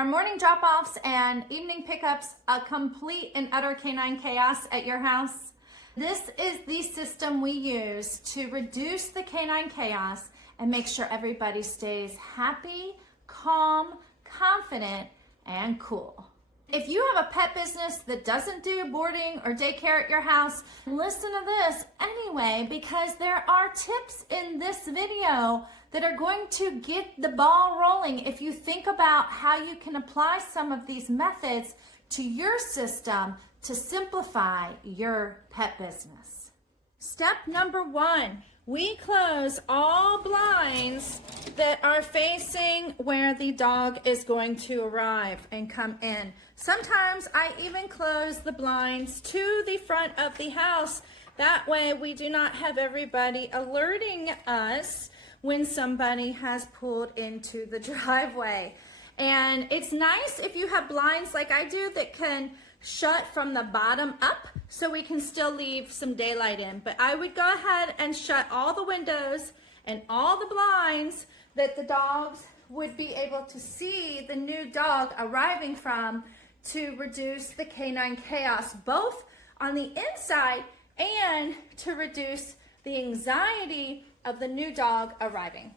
Are morning drop-offs and evening pickups a complete and utter canine chaos at your house? This is the system we use to reduce the canine chaos and make sure everybody stays happy, calm, confident, and cool. If you have a pet business that doesn't do boarding or daycare at your house, listen to this anyway, because there are tips in this video that are going to get the ball rolling if you think about how you can apply some of these methods to your system to simplify your pet business. Step number 1, we close all blinds that are facing where the dog is going to arrive and come in. Sometimes I even close the blinds to the front of the house. That way we do not have everybody alerting us when somebody has pulled into the driveway. And it's nice if you have blinds like I do that can shut from the bottom up so we can still leave some daylight in. But I would go ahead and shut all the windows and all the blinds that the dogs would be able to see the new dog arriving from to reduce the canine chaos, both on the inside and to reduce the anxiety of the new dog arriving.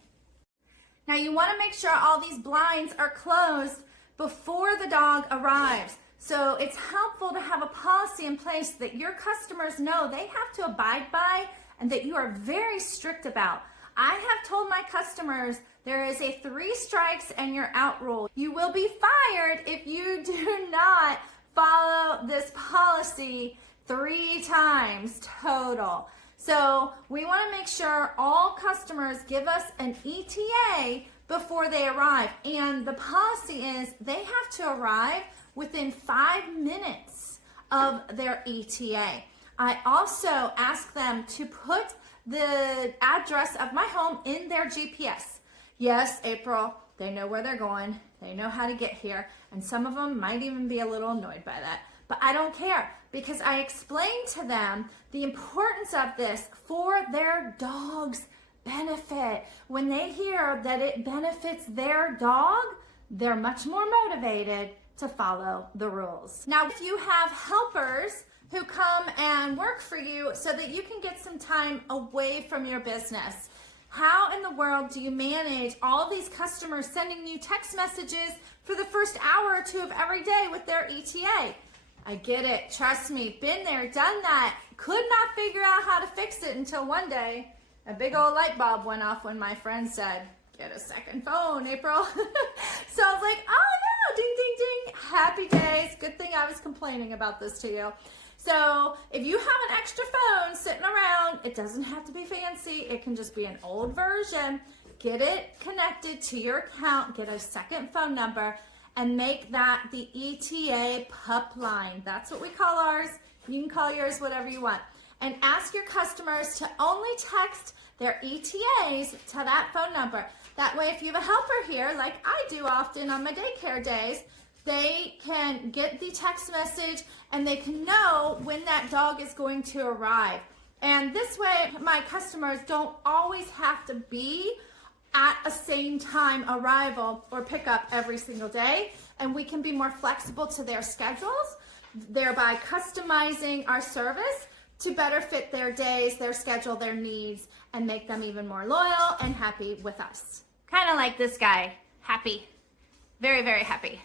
Now you want to make sure all these blinds are closed before the dog arrives. So it's helpful to have a policy in place that your customers know they have to abide by and that you are very strict about. I have told my customers there is a 3 strikes and you're out rule. You will be fired if you do not follow this policy 3 times total. So we want to make sure all customers give us an ETA before they arrive. And the policy is they have to arrive within 5 minutes of their ETA. I also ask them to put the address of my home in their GPS. Yes, April, they know where they're going. They know how to get here. And some of them might even be a little annoyed by that. But I don't care because I explain to them the importance of this for their dog's benefit. When they hear that it benefits their dog, they're much more motivated to follow the rules. Now, if you have helpers who come and work for you so that you can get some time away from your business, how in the world do you manage all these customers sending you text messages for the first hour or 2 of every day with their ETA? I get it, trust me, been there, done that. Could not figure out how to fix it until one day a big old light bulb went off when my friend said, "Get a second phone, April." So I was like, oh yeah, ding, ding, ding, happy days. Good thing I was complaining about this to you. So if you have an extra phone sitting around, it doesn't have to be fancy. It can just be an old version. Get it connected to your account, get a second phone number, and make that the ETA Pup Line. That's what we call ours. You can call yours whatever you want. And ask your customers to only text their ETAs to that phone number. That way, if you have a helper here, like I do often on my daycare days, they can get the text message and they can know when that dog is going to arrive. And this way, my customers don't always have to be at a same time arrival or pickup every single day, and we can be more flexible to their schedules, thereby customizing our service to better fit their days, their schedule, their needs, and make them even more loyal and happy with us. Kind of like this guy, happy, very, very happy.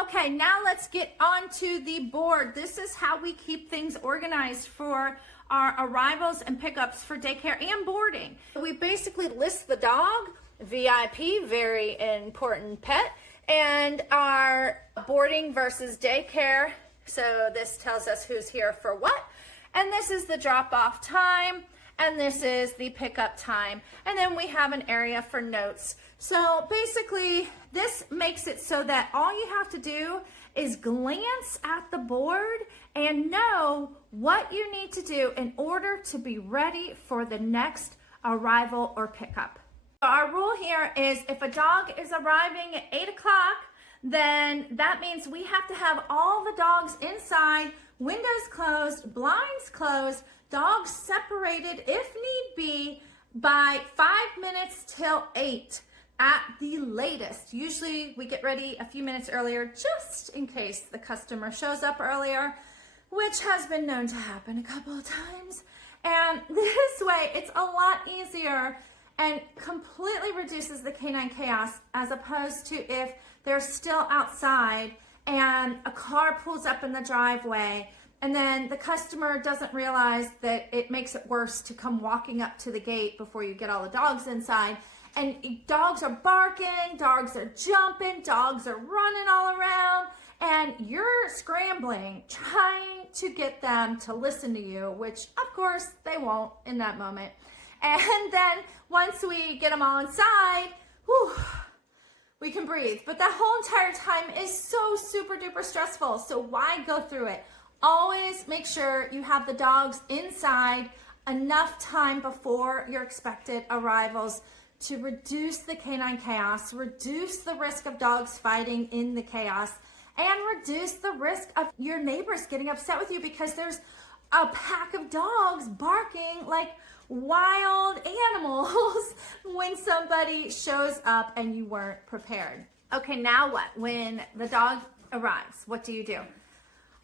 Okay, now let's get on to the board. This is how we keep things organized for our arrivals and pickups for daycare and boarding. We basically list the dog, VIP, very important pet, and our boarding versus daycare. So this tells us who's here for what. And this is the drop-off time, and this is the pickup time. And then we have an area for notes. So basically, this makes it so that all you have to do is glance at the board and know what you need to do in order to be ready for the next arrival or pickup. Our rule here is if a dog is arriving at 8 o'clock, then that means we have to have all the dogs inside, windows closed, blinds closed, dogs separated if need be by 5 minutes till 8. at the latest. Usually we get ready a few minutes earlier just in case the customer shows up earlier, which has been known to happen a couple of times. And this way it's a lot easier and completely reduces the canine chaos, as opposed to if they're still outside and a car pulls up in the driveway and then the customer doesn't realize that it makes it worse to come walking up to the gate before you get all the dogs inside. And dogs are barking, dogs are jumping, dogs are running all around, and you're scrambling, trying to get them to listen to you, which of course they won't in that moment. And then once we get them all inside, whew, we can breathe. But that whole entire time is so super duper stressful. So why go through it? Always make sure you have the dogs inside enough time before your expected arrivals to reduce the canine chaos, reduce the risk of dogs fighting in the chaos, and reduce the risk of your neighbors getting upset with you because there's a pack of dogs barking like wild animals when somebody shows up and you weren't prepared. Okay, now what? When the dog arrives, what do?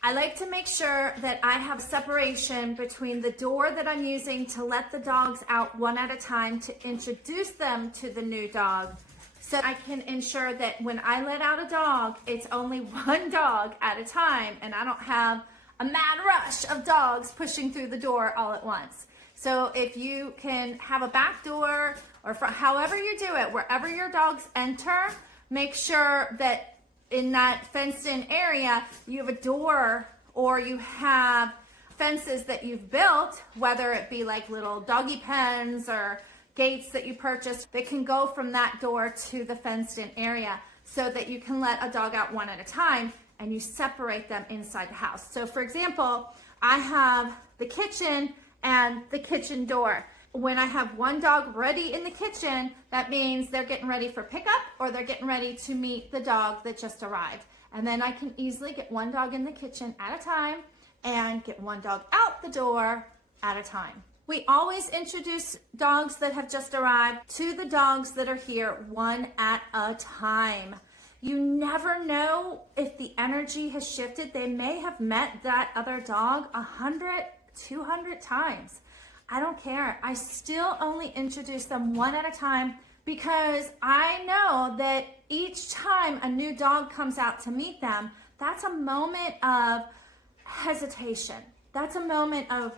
I like to make sure that I have separation between the door that I'm using to let the dogs out one at a time to introduce them to the new dog, so I can ensure that when I let out a dog, it's only one dog at a time and I don't have a mad rush of dogs pushing through the door all at once. So if you can have a back door or however you do it, wherever your dogs enter, make sure that in that fenced in area, you have a door or you have fences that you've built, whether it be like little doggy pens or gates that you purchased that can go from that door to the fenced in area so that you can let a dog out one at a time and you separate them inside the house. So for example, I have the kitchen and the kitchen door. When I have one dog ready in the kitchen, that means they're getting ready for pickup or they're getting ready to meet the dog that just arrived. And then I can easily get one dog in the kitchen at a time and get one dog out the door at a time. We always introduce dogs that have just arrived to the dogs that are here one at a time. You never know if the energy has shifted. They may have met that other dog 100, 200 times. I don't care. I still only introduce them one at a time because I know that each time a new dog comes out to meet them, that's a moment of hesitation. That's a moment of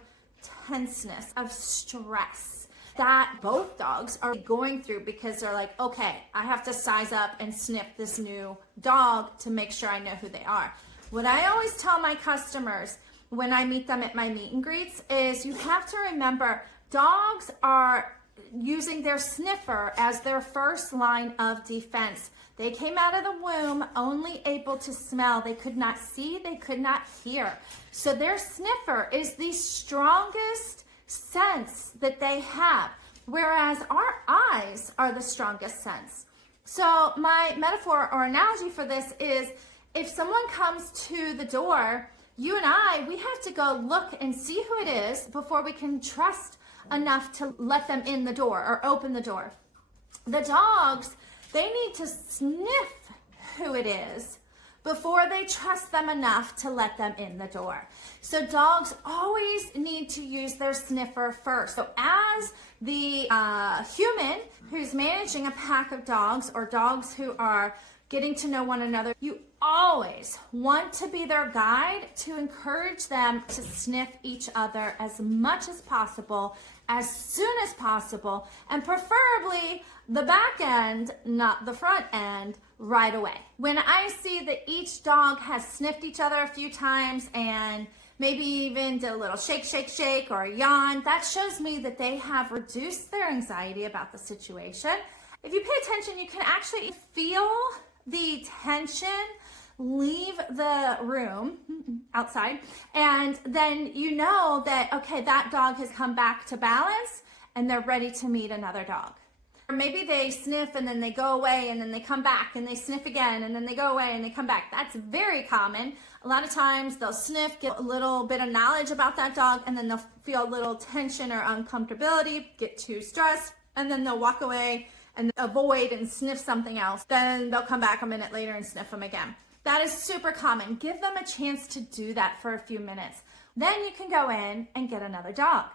tenseness, of stress that both dogs are going through because they're like, okay, I have to size up and sniff this new dog to make sure I know who they are. What I always tell my customers when I meet them at my meet and greets is you have to remember dogs are using their sniffer as their first line of defense. They came out of the womb only able to smell. They could not see, they could not hear. So their sniffer is the strongest sense that they have, whereas our eyes are the strongest sense. So my metaphor or analogy for this is if someone comes to the door, you and we have to go look and see who it is before we can trust enough to let them in the door or open the door. The dogs, they need to sniff who it is before they trust them enough to let them in the door. So dogs always need to use their sniffer first. So as the human who's managing a pack of dogs or dogs who are getting to know one another, you always want to be their guide to encourage them to sniff each other as much as possible, as soon as possible, and preferably the back end, not the front end, right away. When I see that each dog has sniffed each other a few times and maybe even did a little shake, shake, shake or a yawn, that shows me that they have reduced their anxiety about the situation. If you pay attention, you can actually feel the tension leave the room outside, and then you know that, okay, that dog has come back to balance and they're ready to meet another dog. Or maybe they sniff and then they go away and then they come back and they sniff again and then they go away and they come back. That's very common. A lot of times they'll sniff, get a little bit of knowledge about that dog, and then they'll feel a little tension or uncomfortability, get too stressed, and then they'll walk away and avoid and sniff something else, then they'll come back a minute later and sniff them again. That is super common. Give them a chance to do that for a few minutes. Then you can go in and get another dog.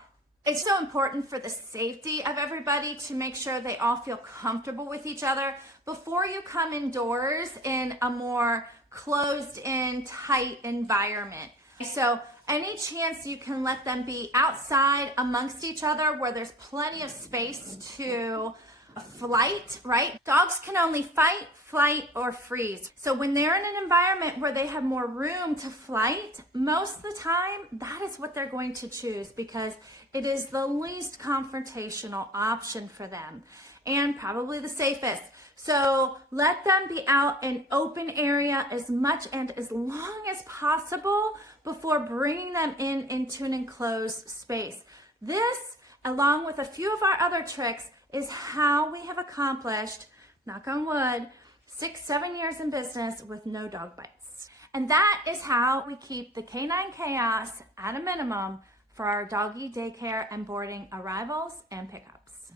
It's so important for the safety of everybody to make sure they all feel comfortable with each other before you come indoors in a more closed in, tight environment. So any chance you can let them be outside amongst each other where there's plenty of space to flight, right? Dogs can only fight, flight, or freeze. So when they're in an environment where they have more room to flight, most of the time, that is what they're going to choose because it is the least confrontational option for them and probably the safest. So let them be out in open area as much and as long as possible before bringing them into an enclosed space. This, along with a few of our other tricks, is how we have accomplished, knock on wood, 6-7 years in business with no dog bites. And that is how we keep the canine chaos at a minimum for our doggy daycare and boarding arrivals and pickups.